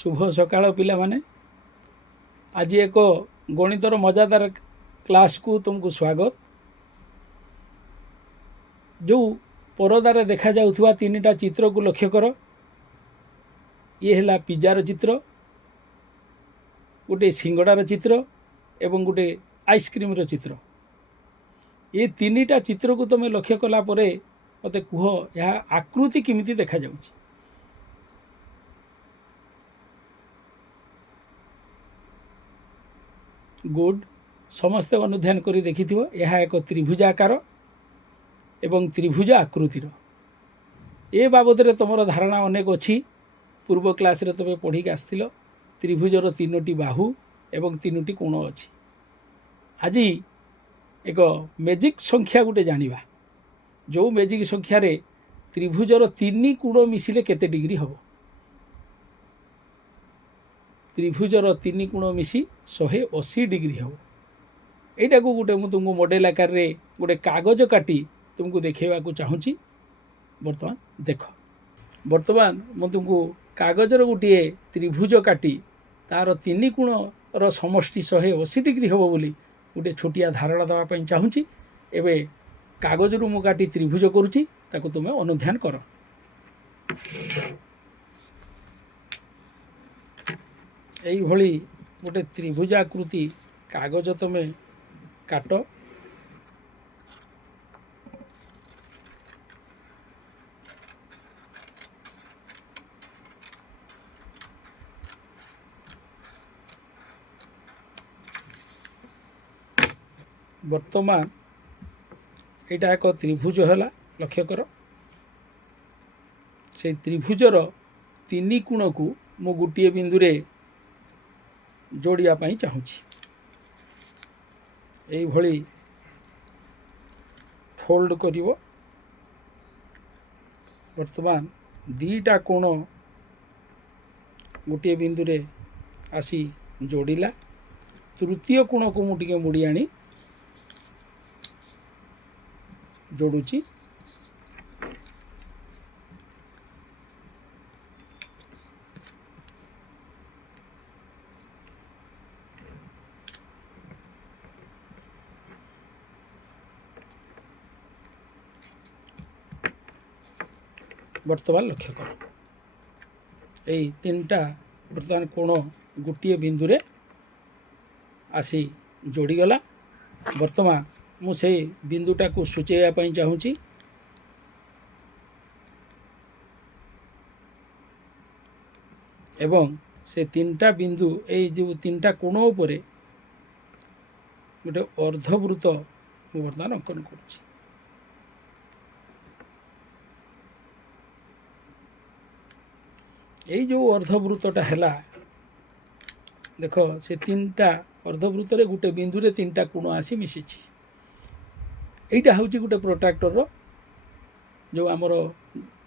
शुभ सकाळ पिलामाने आज एक गणितर मजादार क्लास को तुमको स्वागत। जो परदार देखा जाउथुवा तीनटा चित्र को लक्ष्य कर। ये है पिज्जार चित्र, गोटे सिंगड़ार चित्र एवं गोटे आइसक्रीम चित्र। ये तीनटा चित्र को तुम लक्ष्य कला परे मते कह यह आकृति किमिति देखा जाउछि। गुड, समस्ते अनुध्यान करी देखिथिबो। यह एक त्रिभुजाकार एवं त्रिभुज आकृतिर ए बाबद रे तुमर धारणा अनेक अछि। पूर्व क्लास रे तबे पढ़ी के आस्थिलो त्रिभुजर तीनोटी बाहु एवं तीनोटी कोण अछि। आज एक मैजिक संख्या गोटे जानिबा। जो मैजिक संख्या रे त्रिभुजर तीन कोण मिसिले केते डिग्री हबो। त्रिभुजर तीन कोण मिसी 180 डिग्री हम। यहाँ को गोटे मुझे तुमको मॉडल आकार रे गोटे कागज काटी तुमको देखा चाहूँगी। बर्तमान देख, बर्तमान मुझे तुमको कागजर गोटे त्रिभुज काटी तार तीन कोण र समष्टि 180 डिग्री हम बोली गोटे छोटिया धारणा देवाई चाहूँगी। एवं कागज रु मु काटी त्रिभुज करुँची, ताको तुम अनुध्यान कर। यही भली गोटे त्रिभुजाकृति कागज तुमे काट। वर्तमान यहाँ एक त्रिभुज है, लक्ष्य कर। से त्रिभुजर तीन कोण को मु गोटे बिंदु रे जोड़िया पाई चाहूँगी। यही भली फोल्ड करिवो। वर्तमान दीटा कोण गोटे बिंदु रे आसी जोड़िला। तृतीय कोण को मुझे मुड़ी आनी जोड़ुची। वर्तमान लक्ष्य कर, यही तीनटा वर्तमान कोण गोटे बिंदु रे आसी जोड़ीगला। वर्तमान मुझे बिंदुटा को सूचेया चाहूँगी। एवं से तीनटा बिंदु यही जो तीनटा कोण उपरे गोटे अर्धवृत्त मु वर्तमान अंकन करुँची। यही जो अर्धवृत्तटा है, देख से तीनटा अर्धवृत्त रे गोटे बिंदु रे तीनटा कोण आसी मिसी। यहीटा हूँ गोटे प्रोट्राक्टर जो आमर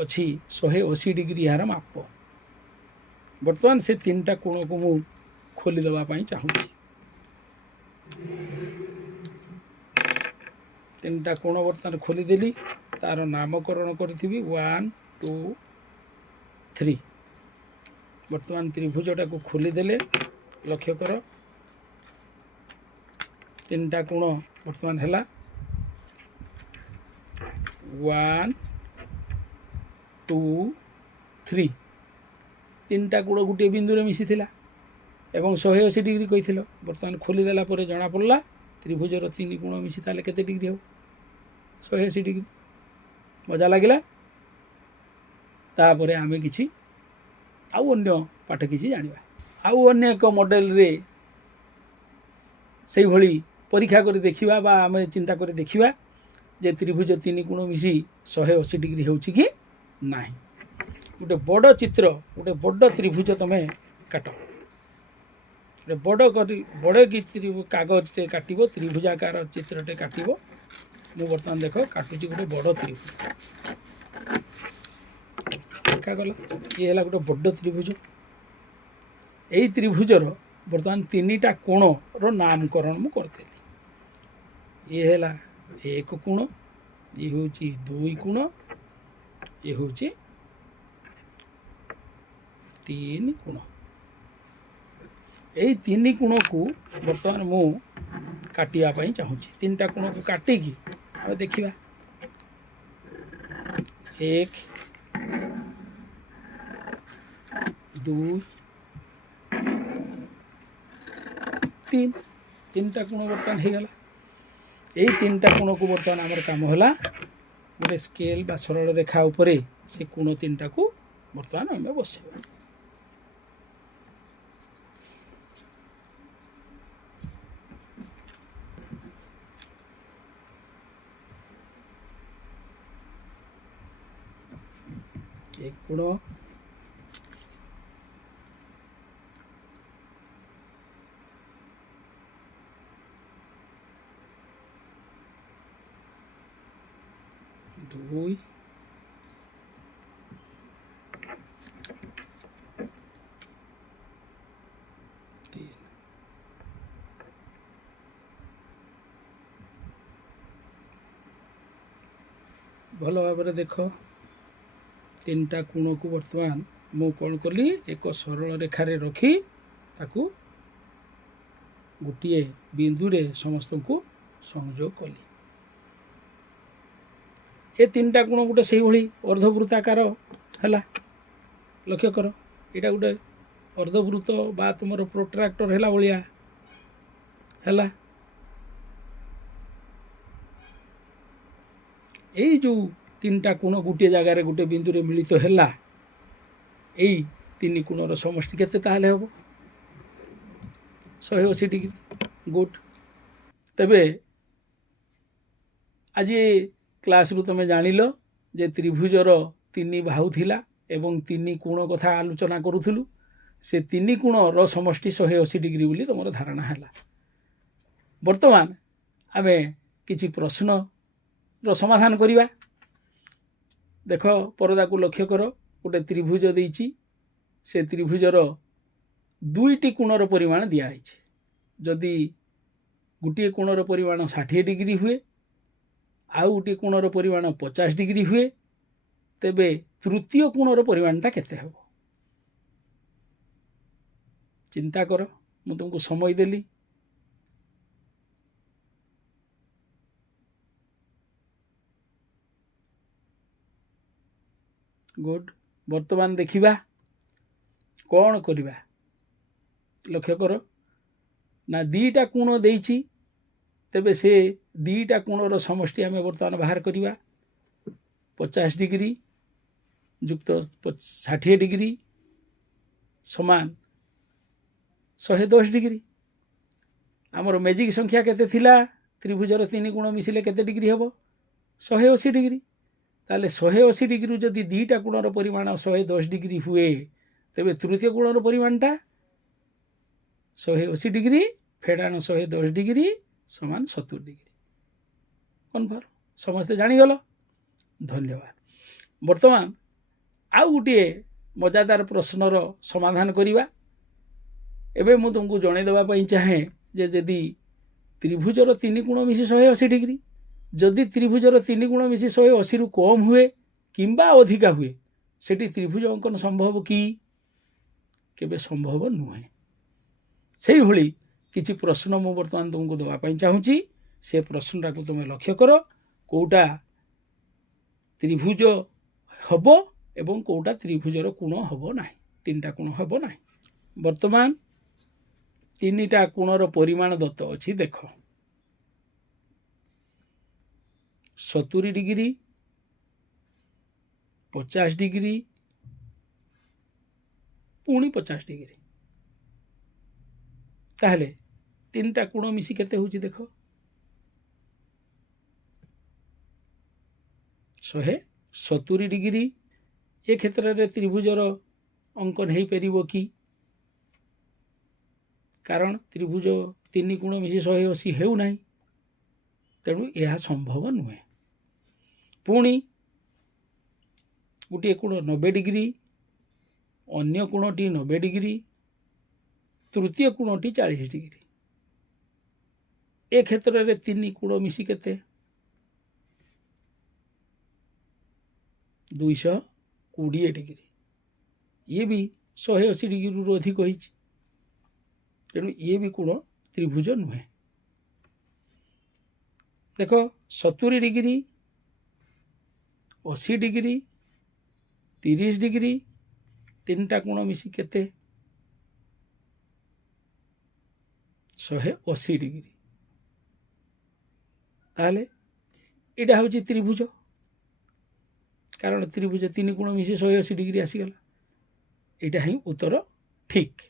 अच्छी 180 डिग्री यार माप। वर्तमान से तीनटा कोण को मु खोली देवाई चाहूँगी। तीनटा कोण वर्तमान खोलीदेली, तार नामकरण करी 1 2 3। वर्तमान त्रिभुजटा को खोलीदेले, लक्ष्य कर। तीनटा कोण वर्तमान है 1 2 3। तीनटा कोण गोटे बिंदु रे मिसी थिला एवं 180 डिग्री कही। वर्तमान खोलीदेला पर जना पड़ला त्रिभुजर तीन कोण मिसी ताले केते डिग्री हो, 180 डिग्री। मजा लगिला। तापर आमे किछि आउ अन्य पाठ किसी जानिबा। आउ अन्य एक मॉडल रे से भली परीक्षा करी देखिबा बा आमे चिंता करी देखिबा जे त्रिभुज तीन कोण मिसी 180 डिग्री होछि कि नाही। गोटे बड़ चित्र, गोटे बड़ त्रिभुज तमे काट। गोटे बड़ कि कागज टे काटिबो, त्रिभुजाकार चित्रटे काटिबो। मु वर्तमान देख काटुची गोटे बड़ त्रिभुज गला। ये है गोटे बड़ त्रिभुज। यही त्रिभुजर वर्तमान तीनटा कोण रो नामकरण मु करदेली। ये है एक कोण, ये हूँ 2 कोण, ये हूँ 3 कोण। এই ତିନି କୋଣକୁ ବର୍ତ୍ତମାନ ମୁଁ କାଟିବା ପାଇଁ ଚାହୁଁଛି। ତିନିଟା କୋଣକୁ କାଟିକି ଆମେ ଦେଖିବା। 1 2 3 ତିନିଟା କୋଣ ବର୍ତ୍ତମାନ ହେଇଗଲା। এই তিনটা কোণକୁ ବର୍ତ୍ତମାନ ଆମର କାମ ହେଲା ଗୋଟେ ସ୍କେଲ୍ ବା ସରଳ ରେଖା ଉପରେ ସେ କୋଣ ତିନିଟାକୁ ବର୍ତ୍ତମାନ ଆମେ ବସେଇବା। এক কোণ, দুই, তিন। ଭଲ ଭାବରେ ଦେଖ, ତିନିଟା କୋଣକୁ ବର୍ତ୍ତମାନ ମୁଁ କ'ଣ କଲି, ଏକ ସରଳ ରେଖାରେ ରଖି ତାକୁ ଗୋଟିଏ ବିନ୍ଦୁରେ ସମସ୍ତଙ୍କୁ ସଂଯୋଗ କଲି। ଏ ତିନିଟା କୋଣ ଗୋଟେ ସେଇଭଳି ଅର୍ଦ୍ଧବୃତ୍ତାକାର ହେଲା। ଲକ୍ଷ୍ୟ କର, ଏଇଟା ଗୋଟେ ଅର୍ଦ୍ଧବୃତ୍ତ ବା ତୁମର ପ୍ରୋଟ୍ରାକ୍ଟର ହେଲା ଭଳିଆ ହେଲା। এই ଯେଉଁ ତିନିଟା କୋଣ ଗୋଟିଏ ଜାଗାରେ ଗୋଟେ ବିନ୍ଦୁରେ ମିଳିତ ହେଲା, ଏଇ ତିନି କୋଣର ସମଷ୍ଟି କେତେ ତାହେଲେ ହେବ? 180 ଡିଗ୍ରୀ। ଗୁଡ୍। ତେବେ ଆଜି କ୍ଲାସ୍ରୁ ତୁମେ ଜାଣିଲ ଯେ ତ୍ରିଭୁଜର ତିନି ବାହୁ ଥିଲା ଏବଂ ତିନି କୋଣ କଥା ଆଲୋଚନା କରୁଥିଲୁ। ସେ ତିନି କୋଣର ସମଷ୍ଟି 180 ଡିଗ୍ରୀ ବୋଲି ତୁମର ଧାରଣା ହେଲା। ବର୍ତ୍ତମାନ ଆମେ କିଛି ପ୍ରଶ୍ନର ସମାଧାନ କରିବା। ଦେଖ, ପରଦାକୁ ଲକ୍ଷ୍ୟ କର, ଗୋଟେ ତ୍ରିଭୁଜ ଦେଇଛି। ସେ ତ୍ରିଭୁଜର ଦୁଇଟି କୋଣର ପରିମାଣ ଦିଆହେଇଛି। ଯଦି ଗୋଟିଏ କୋଣର ପରିମାଣ 60 ଡିଗ୍ରୀ ହୁଏ, ଆଉ ଗୋଟିଏ କୋଣର ପରିମାଣ 50 ଡିଗ୍ରୀ ହୁଏ, ତେବେ ତୃତୀୟ କୋଣର ପରିମାଣଟା କେତେ ହେବ? ଚିନ୍ତା କର, ମୁଁ ତୁମକୁ ସମୟ ଦେଲି। ଗୁଡ୍। ବର୍ତ୍ତମାନ ଦେଖିବା କ'ଣ କରିବା। ଲକ୍ଷ୍ୟ କର, ନା ଦୁଇଟା କୋଣ ଦେଇଛି, ତେବେ ସେ ଦୁଇଟା କୋଣର ସମଷ୍ଟି ଆମେ ବର୍ତ୍ତମାନ ବାହାର କରିବା। 50 ଡିଗ୍ରୀ ଯୁକ୍ତ 60 ଡିଗ୍ରୀ ସମାନ 110 ଡିଗ୍ରୀ। ଆମର ମ୍ୟାଜିକ୍ ସଂଖ୍ୟା କେତେ ଥିଲା? ତ୍ରିଭୁଜର ତିନି କୋଣ ମିଶିଲେ କେତେ ଡିଗ୍ରୀ ହେବ? 180 ଡିଗ୍ରୀ। ତାହେଲେ 180 ଡିଗ୍ରୀରୁ ଯଦି ଦୁଇଟା କୋଣର ପରିମାଣ 110 ଡିଗ୍ରୀ ହୁଏ, ତେବେ ତୃତୀୟ କୋଣର ପରିମାଣଟା 180 ଡିଗ୍ରୀ ଫେଡ଼ାଣ 110 ଡିଗ୍ରୀ ସମାନ 70 ଡିଗ୍ରୀ। କନଫର୍ମ? ସମସ୍ତେ ଜାଣିଗଲ? ଧନ୍ୟବାଦ। ବର୍ତ୍ତମାନ ଆଉ ଗୋଟିଏ ମଜାଦାର ପ୍ରଶ୍ନର ସମାଧାନ କରିବା। ଏବେ ମୁଁ ତୁମକୁ ଜଣାଇଦେବା ପାଇଁ ଚାହେଁ ଯେ ଯଦି ତ୍ରିଭୁଜର ତିନି କୋଣ ମିଶି 180 ଡିଗ୍ରୀ, ଯଦି ତ୍ରିଭୁଜର ତିନି କୋଣ ମିଶି 180ରୁ କମ୍ ହୁଏ କିମ୍ବା ଅଧିକା ହୁଏ, ସେଠି ତ୍ରିଭୁଜ ଅଙ୍କନ ସମ୍ଭବ କି? କେବେ ସମ୍ଭବ ନୁହେଁ। ସେଇଭଳି କିଛି ପ୍ରଶ୍ନ ମୁଁ ବର୍ତ୍ତମାନ ତୁମକୁ ଦେବା ପାଇଁ ଚାହୁଁଛି। ସେ ପ୍ରଶ୍ନଟାକୁ ତୁମେ ଲକ୍ଷ୍ୟ କର, କେଉଁଟା ତ୍ରିଭୁଜ ହେବ ଏବଂ କେଉଁଟା ତ୍ରିଭୁଜର କୋଣ ହେବ ନାହିଁ। ତିନିଟା କୋଣ ହେବ ନାହିଁ। ବର୍ତ୍ତମାନ ତିନିଟା କୋଣର ପରିମାଣ ଦତ୍ତ ଅଛି। ଦେଖ, 70 ଡିଗ୍ରୀ, 50 ଡିଗ୍ରୀ, ପୁଣି 50 ଡିଗ୍ରୀ। ତାହେଲେ ତିନିଟା କୋଣ ମିଶି କେତେ ହେଉଛି ଦେଖ? 170 ଡିଗ୍ରୀ। ଏ କ୍ଷେତ୍ରରେ ତ୍ରିଭୁଜର ଅଙ୍କନ ହେଇପାରିବ କି? କାରଣ ତ୍ରିଭୁଜ ତିନି କୋଣ ମିଶି 180 ହେଉନାହିଁ, ତେଣୁ ଏହା ସମ୍ଭବ ନୁହେଁ। ପୁଣି ଗୋଟିଏ କୋଣ 90 ଡିଗ୍ରୀ, ଅନ୍ୟ କୋଣଟି 90 ଡିଗ୍ରୀ, ତୃତୀୟ କୋଣଟି 40 ଡିଗ୍ରୀ। ଏ କ୍ଷେତ୍ରରେ ତିନି କୋଣ ମିଶି କେତେ? 220 ଡିଗ୍ରୀ। ଇଏ ବି 180 ଡିଗ୍ରୀରୁ ଅଧିକ ହେଇଛି। तेणु ये भी कोण त्रिभुज नुहे। देख 70 डिग्री 80 डिग्री 30 डिग्री तीनटा कोण मिसी केते 180 डिग्री। ताहले एटा हूँ त्रिभुज, कारण त्रिभुज तीन कोण मिसी 180 डिग्री आसीगला। एटा ही उत्तर ठीक।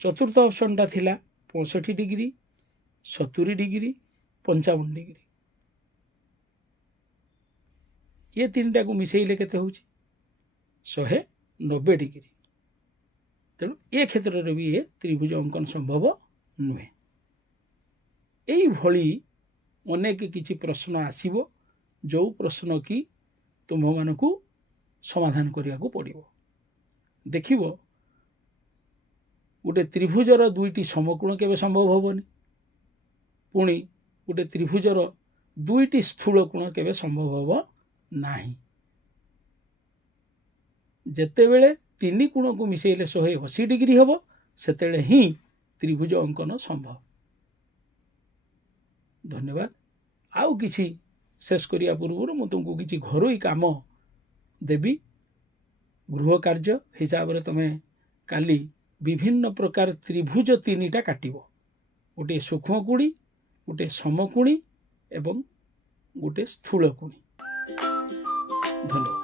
चतुर्थ ऑप्शन टा थिला 65 डिग्री 70 डिग्री 55 डिग्री। ये तीनटा को मिसेइले केते होउची 190 डिग्री। तेणु ये क्षेत्र में भी ये त्रिभुज अंकन संभव नुहे। यही भली अनेक किछि प्रश्न आसीबो, जो प्रश्न की तुम मानकु समाधान करिया को पड़िबो। देखिबो गोटे त्रिभुजर दुईटी समकोण केबे संभव होबनी, पुणी गोटे त्रिभुजर दुईटी स्थूल कोण केबे संभव होबो नाही। जेतेबेले तीन कोण को मिसेइले 180 डिग्री होबो, सेतेबेले ही त्रिभुज अंकन संभव। धन्यवाद। आउ किछि शेष करिया पूर्व मु तुमको किछि घरोई काम देबी। गृह कार्य हिसाब रे तमे काली विभिन्न प्रकार त्रिभुज तीनटा काटिबो, गोटे सूक्ष्मकोणी गोटे समकोणी एवं गोटे स्थूलकोणी। धन्यवाद।